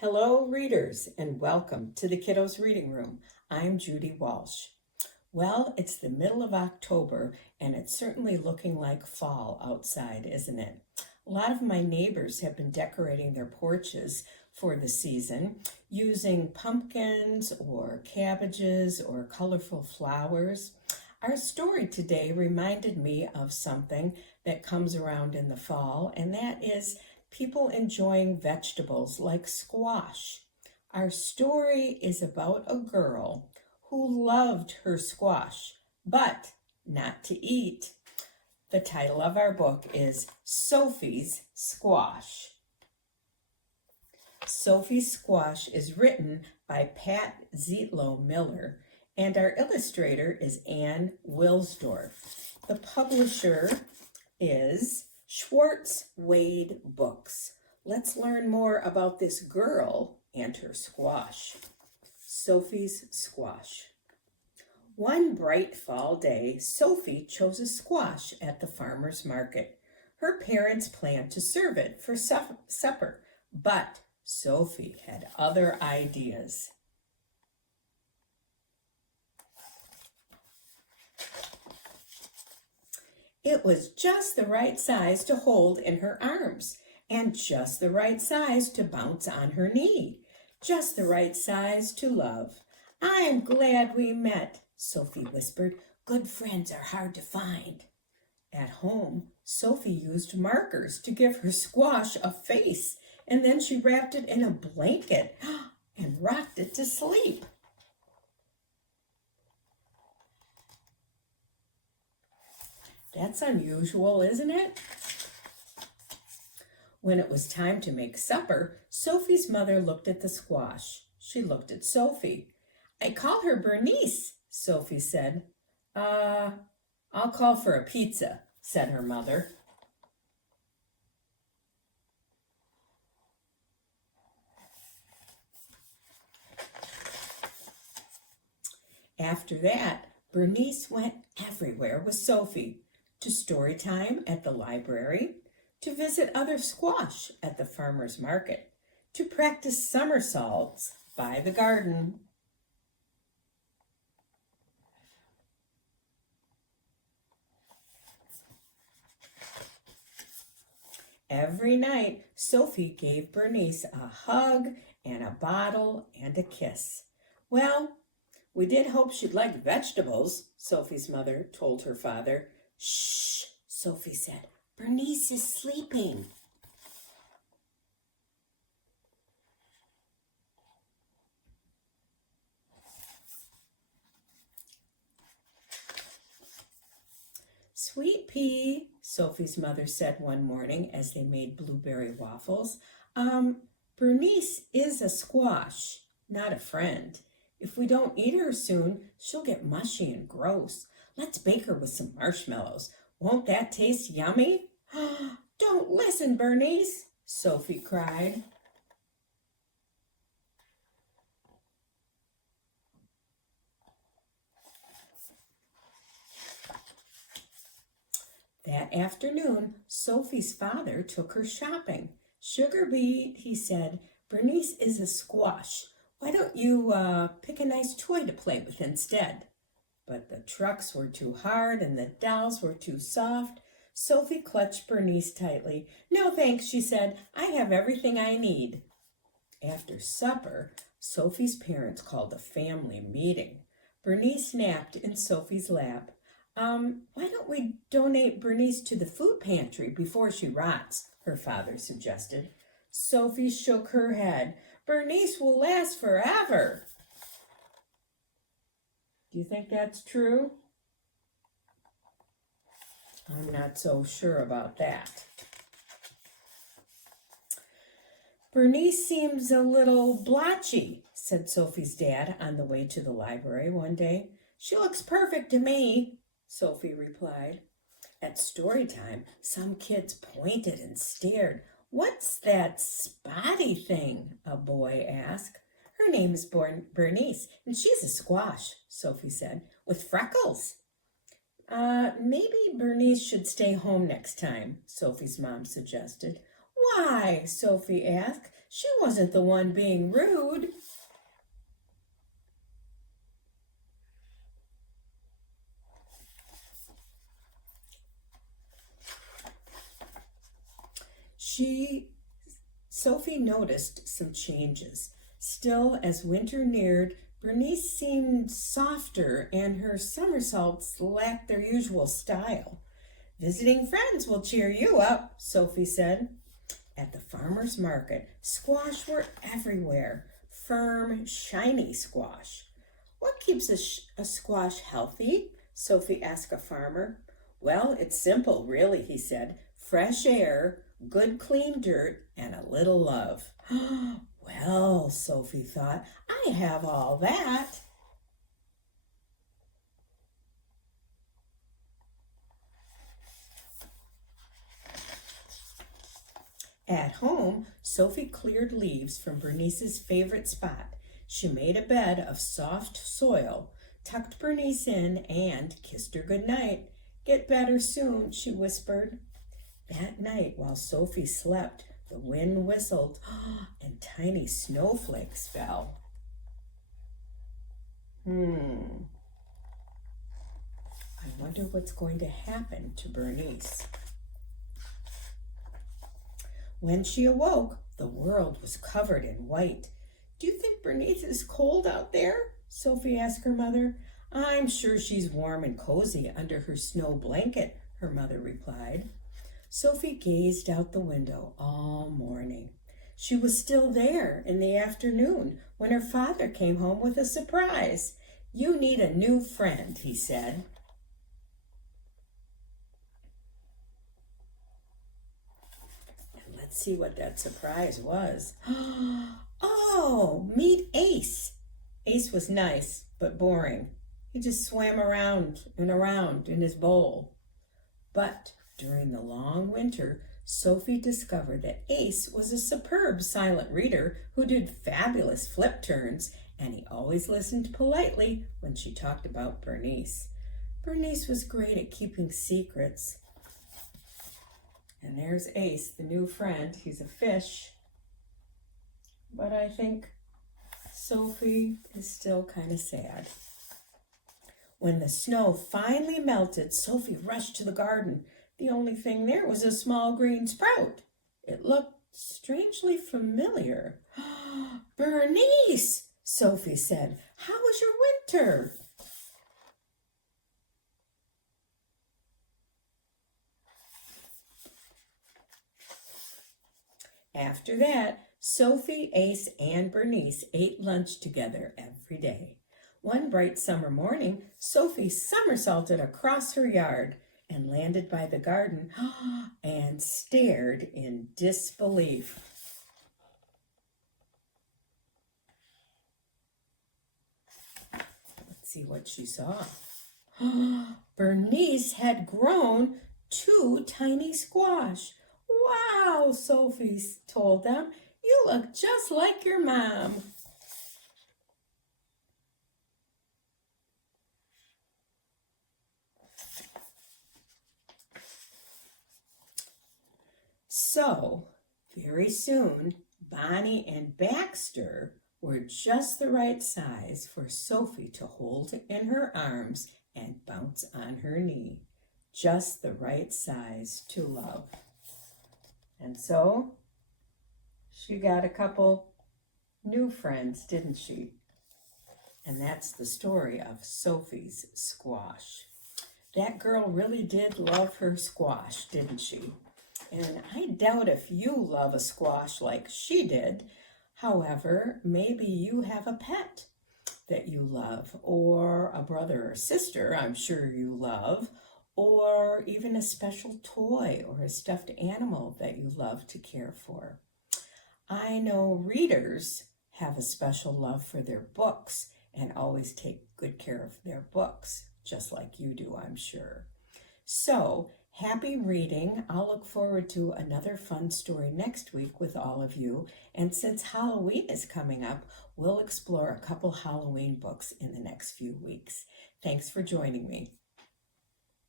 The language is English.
Hello, readers, and welcome to the Kiddos Reading Room. I'm Judy Walsh. Well, it's the middle of October, and it's certainly looking like fall outside, isn't it? A lot of my neighbors have been decorating their porches for the season using pumpkins or cabbages or colorful flowers. Our story today reminded me of something that comes around in the fall, and that is people enjoying vegetables like squash. Our story is about a girl who loved her squash, but not to eat. The title of our book is Sophie's Squash. Sophie's Squash is written by Pat Zietlow Miller, and our illustrator is Ann Wilsdorf. The publisher is Schwartz Wade Books. Let's learn more about this girl and her squash. Sophie's Squash. One bright fall day, Sophie chose a squash at the farmer's market. Her parents planned to serve it for supper, but Sophie had other ideas. It was just the right size to hold in her arms, and just the right size to bounce on her knee, just the right size to love. "I'm glad we met," Sophie whispered. "Good friends are hard to find." At home, Sophie used markers to give her squash a face, and then she wrapped it in a blanket and rocked it to sleep. That's unusual, isn't it? When it was time to make supper, Sophie's mother looked at the squash. She looked at Sophie. "I call her Bernice," Sophie said. I'll call for a pizza," said her mother. After that, Bernice went everywhere with Sophie. To story time at the library, to visit other squash at the farmer's market, to practice somersaults by the garden. Every night, Sophie gave Bernice a hug and a bottle and a kiss. "Well, we did hope she'd like vegetables," Sophie's mother told her father. "Shh," Sophie said. "Bernice is sleeping." "Sweet pea," Sophie's mother said one morning as they made blueberry waffles. Bernice is a squash, not a friend. If we don't eat her soon, she'll get mushy and gross. Let's bake her with some marshmallows. Won't that taste yummy?" "Don't listen, Bernice," Sophie cried. That afternoon, Sophie's father took her shopping. "Sugar beet," he said, "Bernice is a squash. Why don't you pick a nice toy to play with instead?" But the trucks were too hard and the dolls were too soft. Sophie clutched Bernice tightly. "No thanks," she said. "I have everything I need." After supper, Sophie's parents called a family meeting. Bernice napped in Sophie's lap. Why don't we donate Bernice to the food pantry before she rots?" her father suggested. Sophie shook her head. "Bernice will last forever." Do you think that's true? I'm not so sure about that. "Bernice seems a little blotchy," said Sophie's dad on the way to the library one day. "She looks perfect to me," Sophie replied. At story time, some kids pointed and stared. "What's that spotty thing?" a boy asked. "Her name is Bernice, and she's a squash," Sophie said, "with freckles." Maybe Bernice should stay home next time," Sophie's mom suggested. "Why?" Sophie asked. She wasn't the one being rude. Sophie noticed some changes. Still, as winter neared, Bernice seemed softer and her somersaults lacked their usual style. Visiting friends will cheer you up, Sophie said. At the farmer's market, squash were everywhere. Firm, shiny squash. What keeps a squash healthy? Sophie asked a farmer. Well, it's simple, really, he said. Fresh air, good clean dirt, and a little love. Well, Sophie thought, I have all that. At home, Sophie cleared leaves from Bernice's favorite spot. She made a bed of soft soil, tucked Bernice in, and kissed her good night. Get better soon, she whispered. That night, while Sophie slept, the wind whistled and tiny snowflakes fell. I wonder what's going to happen to Bernice. When she awoke, the world was covered in white. Do you think Bernice is cold out there? Sophie asked her mother. I'm sure she's warm and cozy under her snow blanket, her mother replied. Sophie gazed out the window all morning. She was still there in the afternoon when her father came home with a surprise. You need a new friend, he said. Let's see what that surprise was. Oh, meet Ace. Ace was nice, but boring. He just swam around and around in his bowl. But during the long winter, Sophie discovered that Ace was a superb silent reader who did fabulous flip turns, and he always listened politely when she talked about Bernice. Bernice was great at keeping secrets. And there's Ace, the new friend. He's a fish. But I think Sophie is still kind of sad. When the snow finally melted, Sophie rushed to the garden. The only thing there was a small green sprout. It looked strangely familiar. Bernice, Sophie said, how was your winter? After that, Sophie, Ace, and Bernice ate lunch together every day. One bright summer morning, Sophie somersaulted across her yard and landed by the garden and stared in disbelief. Let's see what she saw. Bernice had grown 2 tiny squash. Wow, Sophie told them, you look just like your mom. So, very soon, Bonnie and Baxter were just the right size for Sophie to hold in her arms and bounce on her knee. Just the right size to love. And so, she got a couple new friends, didn't she? And that's the story of Sophie's squash. That girl really did love her squash, didn't she? And I doubt if you love a squash like she did. However, maybe you have a pet that you love, or a brother or sister I'm sure you love, or even a special toy or a stuffed animal that you love to care for. I know readers have a special love for their books and always take good care of their books, just like you do, I'm sure. So, happy reading. I'll look forward to another fun story next week with all of you. And since Halloween is coming up, we'll explore a couple Halloween books in the next few weeks. Thanks for joining me.